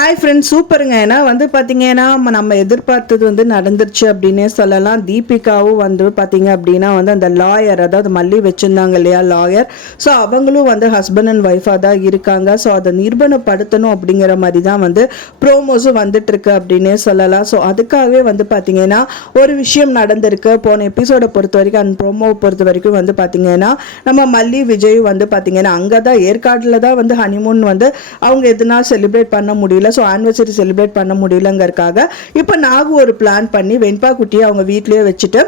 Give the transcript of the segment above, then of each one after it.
Hi friends, சூப்பருங்க. ஏன்னா வந்து பார்த்தீங்கன்னா நம்ம எதிர்பார்த்தது வந்து நடந்துருச்சு அப்படின்னே சொல்லலாம். தீபிகாவும் வந்து பார்த்தீங்க அப்படின்னா வந்து அந்த லாயர், அதாவது மல்லி வச்சுருந்தாங்க இல்லையா லாயர், ஸோ அவங்களும் வந்து ஹஸ்பண்ட் அண்ட் ஒய்ஃபாக தான் இருக்காங்க. ஸோ அதை நிரூபணப்படுத்தணும் அப்படிங்கிற மாதிரி தான் வந்து ப்ரோமோஸும் வந்துட்டுருக்கு அப்படின்னே சொல்லலாம். ஸோ அதுக்காகவே வந்து பார்த்தீங்கன்னா ஒரு விஷயம் நடந்திருக்கு. போன எபிசோடை பொறுத்த வரைக்கும், அந்த ப்ரோமோவை பொறுத்த வரைக்கும் வந்து பார்த்தீங்கன்னா நம்ம மல்லி விஜய் வந்து பார்த்தீங்கன்னா அங்கே தான் ஏற்காட்டில் தான் வந்து ஹனிமூன் வந்து அவங்க எதுனா செலிப்ரேட் பண்ண முடியல. ஸோ ஆனிவர்சரி செலிப்ரேட் பண்ண முடியலங்கிறதுக்காக இப்போ நாகு ஒரு பிளான் பண்ணி வெண்பா குட்டியை அவங்க வீட்லேயே வச்சுட்டு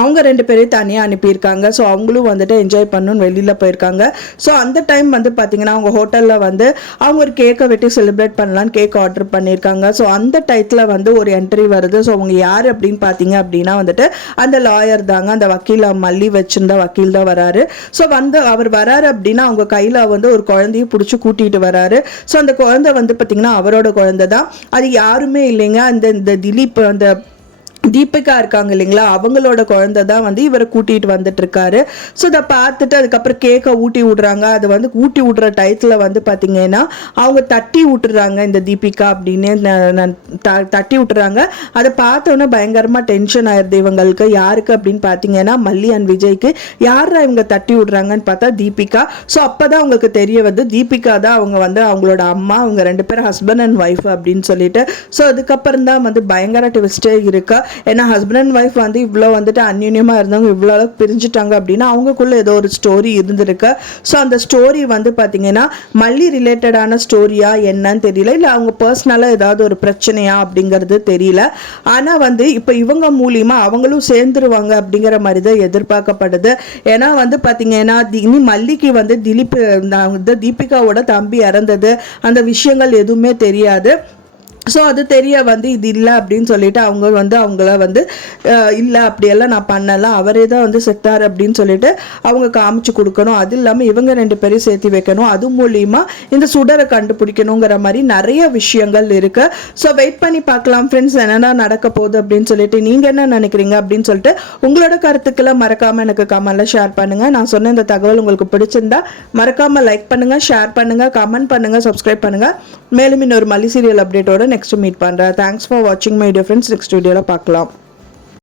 அவங்க 2 பேரையும் தனியாக அனுப்பியிருக்காங்க. ஸோ அவங்களும் வந்துட்டு என்ஜாய் பண்ணணும்னு வெளியில் போயிருக்காங்க. ஸோ அந்த டைம் வந்து பார்த்தீங்கன்னா அவங்க ஹோட்டலில் வந்து அவங்க ஒரு கேக்கை வெட்டி செலிப்ரேட் பண்ணலான்னு கேக் ஆர்டர் பண்ணியிருக்காங்க. ஸோ அந்த டைத்தில் வந்து ஒரு என்ட்ரி வருது. ஸோ அவங்க யார் அப்படின்னு பார்த்தீங்க அப்படின்னா வந்துட்டு அந்த லாயர் தாங்க, அந்த வக்கீல், மல்லி வச்சிருந்த வக்கீல் தான் வராரு. ஸோ வந்து அவர் வராரு அப்படின்னா அவங்க கையில் வந்து ஒரு குழந்தையும் பிடிச்சி கூட்டிகிட்டு வராரு. ஸோ அந்த குழந்தை வந்து பார்த்தீங்கன்னா அவரோட குழந்தை தான். அது யாருமே இல்லைங்க, இந்த திலீப், அந்த தீபிகா இருக்காங்க இல்லைங்களா, அவங்களோட குழந்தை தான் வந்து இவரை கூட்டிகிட்டு வந்துட்டு இருக்காரு. ஸோ இதை பார்த்துட்டு அதுக்கப்புறம் கேக்கை ஊட்டி விடுறாங்க. அது வந்து ஊட்டி விடுற டயத்தில் வந்து பார்த்தீங்கன்னா அவங்க தட்டி விட்டுறாங்க, இந்த தீபிகா அப்படின்னு தட்டி விட்டுறாங்க. அதை பார்த்தோன்னே பயங்கரமாக டென்ஷன் ஆயிடுது இவங்களுக்கு. யாருக்கு அப்படின்னு பார்த்தீங்கன்னா மல்லி அண்ட் விஜய்க்கு. யாரா இவங்க தட்டி விடுறாங்கன்னு பார்த்தா தீபிகா. ஸோ அப்போ தான் அவங்களுக்கு தெரிய வருது தீபிகா தான் அவங்க வந்து அவங்களோட அம்மா, அவங்க 2 பேரும் ஹஸ்பண்ட் அண்ட் ஒய்ஃப் அப்படின்னு சொல்லிட்டு. ஸோ அதுக்கப்புறம் தான் வந்து பயங்கர ட்விஸ்டே இருக்கு. ஏன்னா ஹஸ்பண்ட் அண்ட் ஒய்ஃப் வந்து இவ்வளோ வந்துட்டு அந்யூன்யமாக இருந்தவங்க இவ்வளோ அளவுக்கு பிரிஞ்சுட்டாங்க அப்படின்னா அவங்களுக்குள்ள ஏதோ ஒரு ஸ்டோரி இருந்திருக்கு. ஸோ அந்த ஸ்டோரி வந்து பார்த்தீங்கன்னா மல்லி ரிலேட்டடான ஸ்டோரியா என்னன்னு தெரியல, இல்லை அவங்க பர்சனலாக ஏதாவது ஒரு பிரச்சனையா அப்படிங்கிறது தெரியல. ஆனால் வந்து இப்போ இவங்க மூலியமா அவங்களும் சேர்ந்துருவாங்க அப்படிங்கிற மாதிரி தான் எதிர்பார்க்கப்படுது. ஏன்னா வந்து பார்த்தீங்கன்னா இனி மல்லிக்கு வந்து தீபிகாவோட தம்பி இறந்தது அந்த விஷயங்கள் எதுவுமே தெரியாது. ஸோ அது தெரிய வந்து இது இல்லை அப்படின்னு சொல்லிட்டு அவங்க வந்து அவங்கள வந்து இல்லை அப்படியெல்லாம் நான் பண்ணலாம், அவரே தான் வந்து செத்தார் அப்படின்னு சொல்லிட்டு அவங்க காமிச்சு கொடுக்கணும். அது இல்லாமல் இவங்க 2 பேரையும் சேர்த்து வைக்கணும். அது மூலியமா இந்த சுடரை கண்டுபிடிக்கணுங்கிற மாதிரி நிறைய விஷயங்கள் இருக்கு. ஸோ வெயிட் பண்ணி பார்க்கலாம் ஃப்ரெண்ட்ஸ், என்னென்ன நடக்க போகுது அப்படின்னு சொல்லிட்டு. நீங்கள் என்ன நினைக்கிறீங்க அப்படின்னு சொல்லிட்டு உங்களோட கருத்துக்களை மறக்காமல் எனக்கு கமெண்ட்ல ஷேர் பண்ணுங்க. நான் சொன்ன இந்த தகவல் உங்களுக்கு பிடிச்சிருந்தா மறக்காமல் லைக் பண்ணுங்க, ஷேர் பண்ணுங்க, கமெண்ட் பண்ணுங்க, சப்ஸ்கிரைப் பண்ணுங்க. மேலும் இன்னொரு மல்லி சீரியல் அப்டேட்டோட நெக்ஸ்ட் மீட் பண்ணுறேன். தேங்க்ஸ் ஃபார் வாட்சிங் மை டியர் ஃப்ரெண்ட்ஸ். நெக்ஸ்ட் வீடியோவில் பார்க்கலாம்.